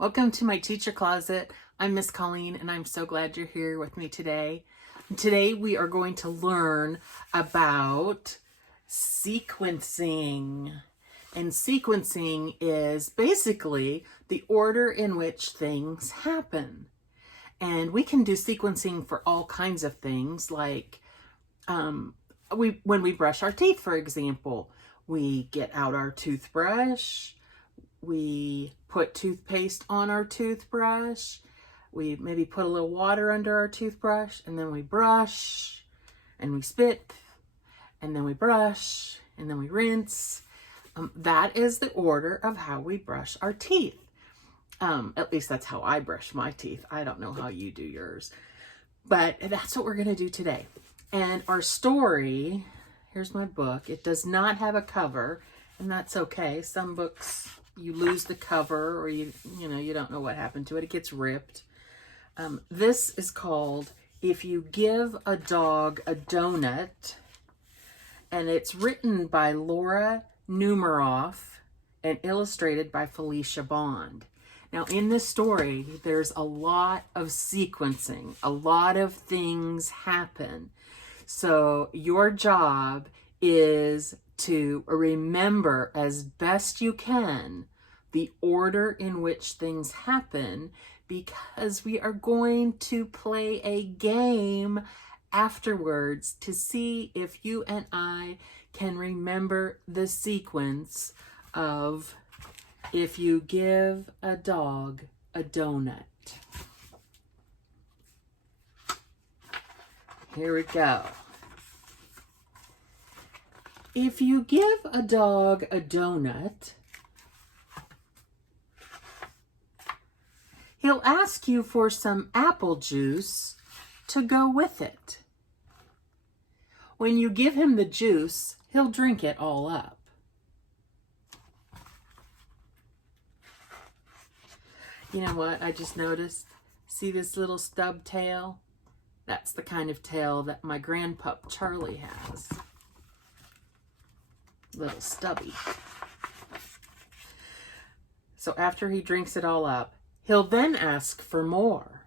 Welcome to my teacher closet. I'm Miss Colleen and I'm so glad you're here with me today. Today we are going to learn about sequencing. And sequencing is basically the order in which things happen. And we can do sequencing for all kinds of things, like when we brush our teeth, for example. We get out our toothbrush, we put toothpaste on our toothbrush, we maybe put a little water under our toothbrush, and then we brush, and we spit, and then we brush, and then we rinse. That is the order of how we brush our teeth. At least that's how I brush my teeth. I don't know how you do yours. But that's what we're going to do today. And our story, here's my book. It does not have a cover, and that's okay. Some books, you lose the cover, or you don't know what happened to it. It gets ripped. This is called If You Give a Dog a Donut, and it's written by Laura Numeroff and illustrated by Felicia Bond. Now, in this story, there's a lot of sequencing. A lot of things happen. So your job is to remember as best you can the order in which things happen, because we are going to play a game afterwards to see if you and I can remember the sequence of if you give a dog a donut. Here we go. If you give a dog a donut, he'll ask you for some apple juice to go with it. When you give him the juice, he'll drink it all up. You know what I just noticed? See this little stub tail? That's the kind of tail that my grandpup Charlie has. Little stubby. So after he drinks it all up, he'll then ask for more.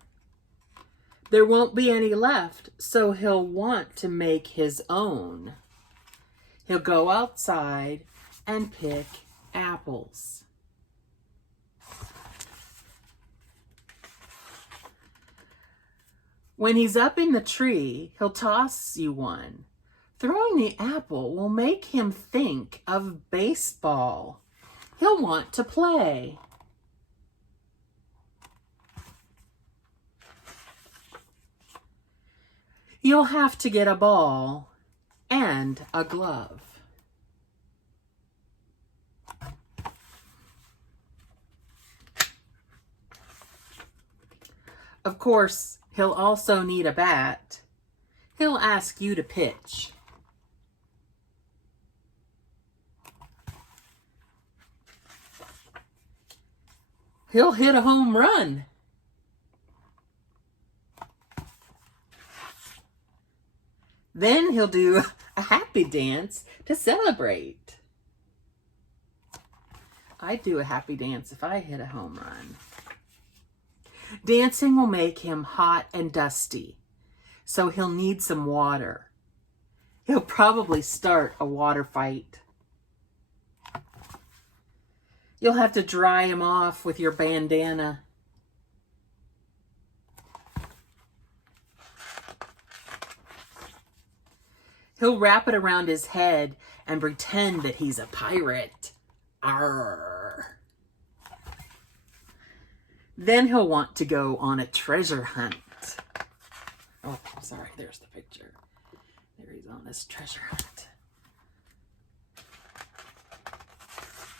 There won't be any left, so he'll want to make his own. He'll go outside and pick apples. When he's up in the tree, he'll toss you one. Throwing the apple will make him think of baseball. He'll want to play. You'll have to get a ball and a glove. Of course, he'll also need a bat. He'll ask you to pitch. He'll hit a home run. Then he'll do a happy dance to celebrate. I'd do a happy dance if I hit a home run. Dancing will make him hot and dusty, so he'll need some water. He'll probably start a water fight. You'll have to dry him off with your bandana. He'll wrap it around his head and pretend that he's a pirate. Arr. Then he'll want to go on a treasure hunt. Oh, sorry, there's the picture. There he's on this treasure hunt.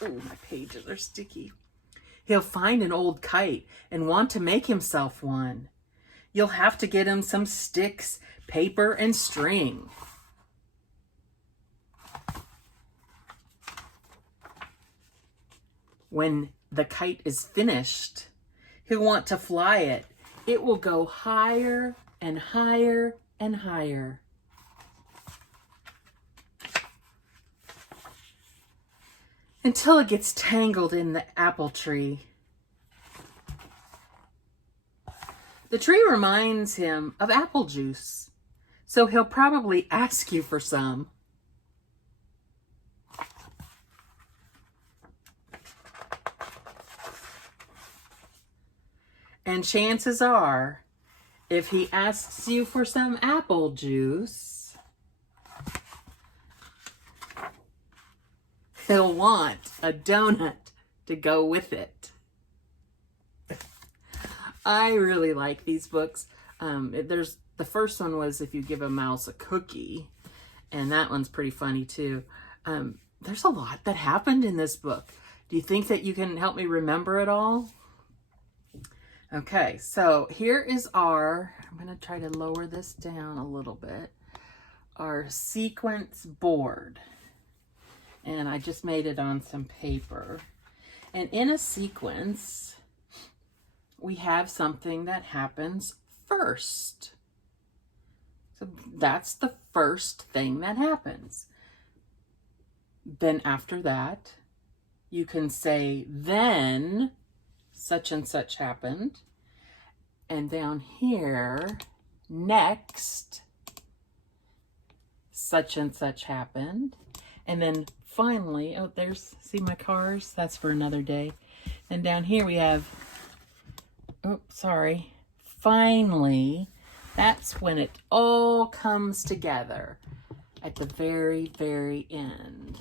Oh, my pages are sticky. He'll find an old kite and want to make himself one. You'll have to get him some sticks, paper, and string. When the kite is finished, he'll want to fly it. It will go higher and higher and higher. Until it gets tangled in the apple tree. The tree reminds him of apple juice, so he'll probably ask you for some. And chances are, if he asks you for some apple juice, he'll want a donut to go with it. I really like these books. The first one was If You Give a Mouse a Cookie, and that one's pretty funny too. There's a lot that happened in this book. Do you think that you can help me remember it all? Okay, so here is I'm going to try to lower this down a little bit, our sequence board. And I just made it on some paper. And in a sequence, we have something that happens first. So that's the first thing that happens. Then after that, you can say, then such and such happened. And down here, next, such and such happened. And then finally, oh, see my cars? That's for another day. And down here we have, finally, that's when it all comes together at the very, very end.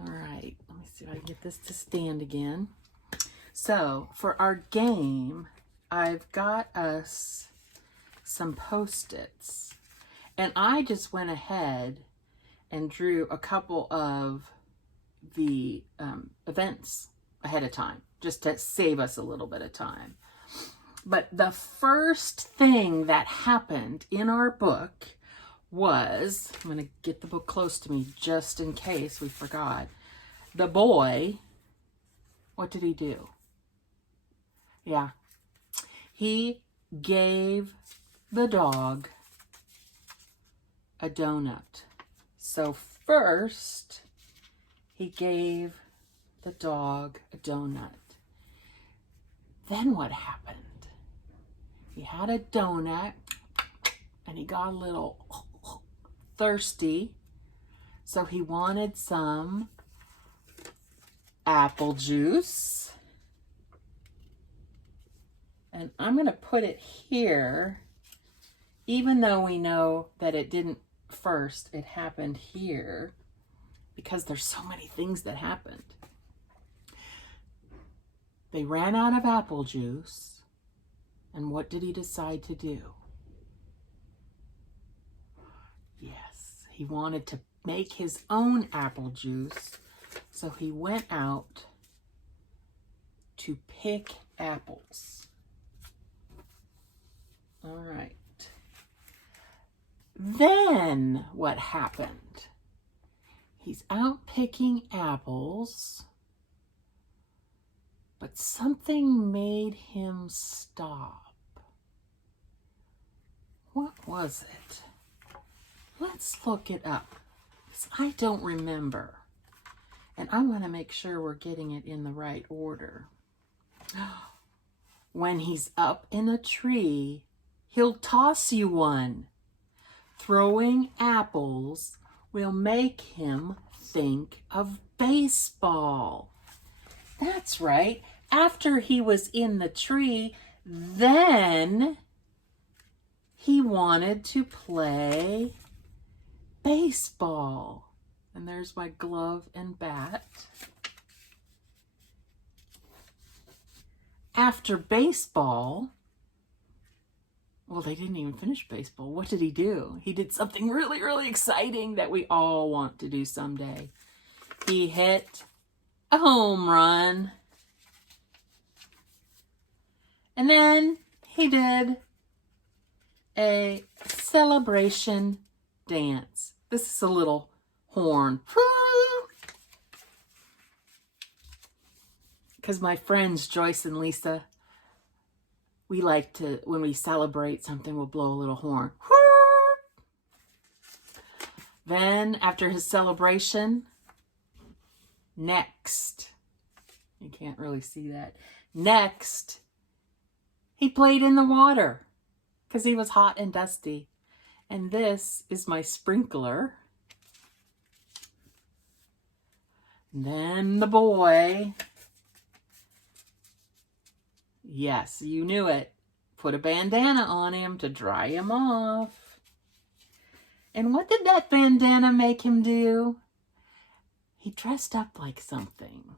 All right, let me see if I can get this to stand again. So for our game, I've got us some Post-its, and I just went ahead and drew a couple of the events ahead of time, just to save us a little bit of time. But the first thing that happened in our book was, I'm going to get the book close to me just in case we forgot. The boy, what did he do? Yeah, he gave the dog a donut. So first, he gave the dog a donut. Then what happened? He had a donut and he got a little thirsty. So he wanted some apple juice. And I'm going to put it here, even though we know that it didn't first, it happened here, because there's so many things that happened. They ran out of apple juice, and what did he decide to do? Yes, he wanted to make his own apple juice, so he went out to pick apples. All right. Then what happened? He's out picking apples, but something made him stop. What was it? Let's look it up, because I don't remember. And I want to make sure we're getting it in the right order. When he's up in a tree, he'll toss you one. Throwing apples will make him think of baseball. That's right. After he was in the tree, then he wanted to play baseball. And there's my glove and bat. After baseball, well, they didn't even finish baseball. What did he do? He did something really, really exciting that we all want to do someday. He hit a home run. And then he did a celebration dance. This is a little horn. Because my friends Joyce and Lisa, we like to, when we celebrate something, we'll blow a little horn. Then, after his celebration, next, you can't really see that. Next, He played in the water because he was hot and dusty. And this is my sprinkler. Then the boy, yes, you knew it, put a bandana on him to dry him off. And what did that bandana make him do? He dressed up like something.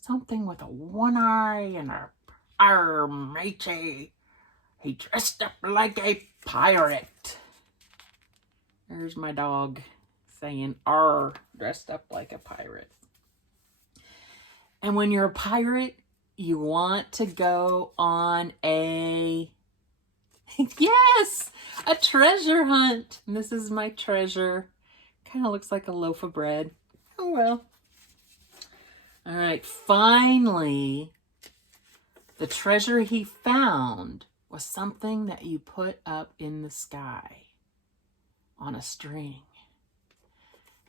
Something with a one eye and a matey. He dressed up like a pirate. There's my dog saying "arr," dressed up like a pirate. And when you're a pirate, you want to go on a yes, a treasure hunt. And this is my treasure. Kind of looks like a loaf of bread. Oh well. All right, finally, the treasure he found was something that you put up in the sky on a string.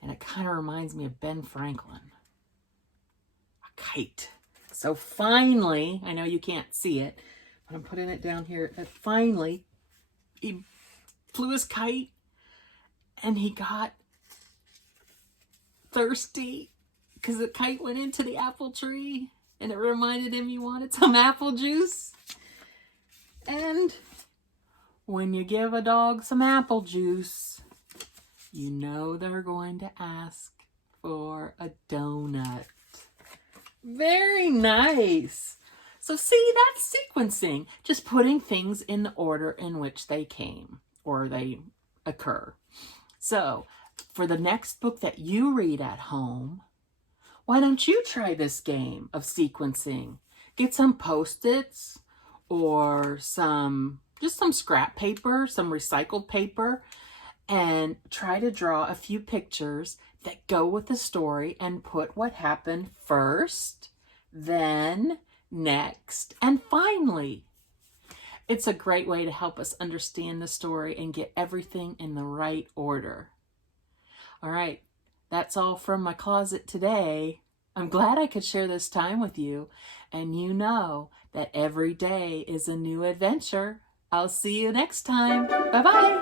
And it kind of reminds me of Ben Franklin. A kite. So finally, I know you can't see it, but I'm putting it down here. And finally, he flew his kite and he got thirsty because the kite went into the apple tree and it reminded him he wanted some apple juice. And when you give a dog some apple juice, you know they're going to ask for a donut. Very nice. So see, that's sequencing. Just putting things in the order in which they came or they occur. So for the next book that you read at home, why don't you try this game of sequencing? Get some Post-its or just some scrap paper, some recycled paper, and try to draw a few pictures that go with the story and put what happened first, then, next, and finally. It's a great way to help us understand the story and get everything in the right order. All right, that's all from my closet today. I'm glad I could share this time with you, and you know that every day is a new adventure. I'll see you next time. Bye-bye.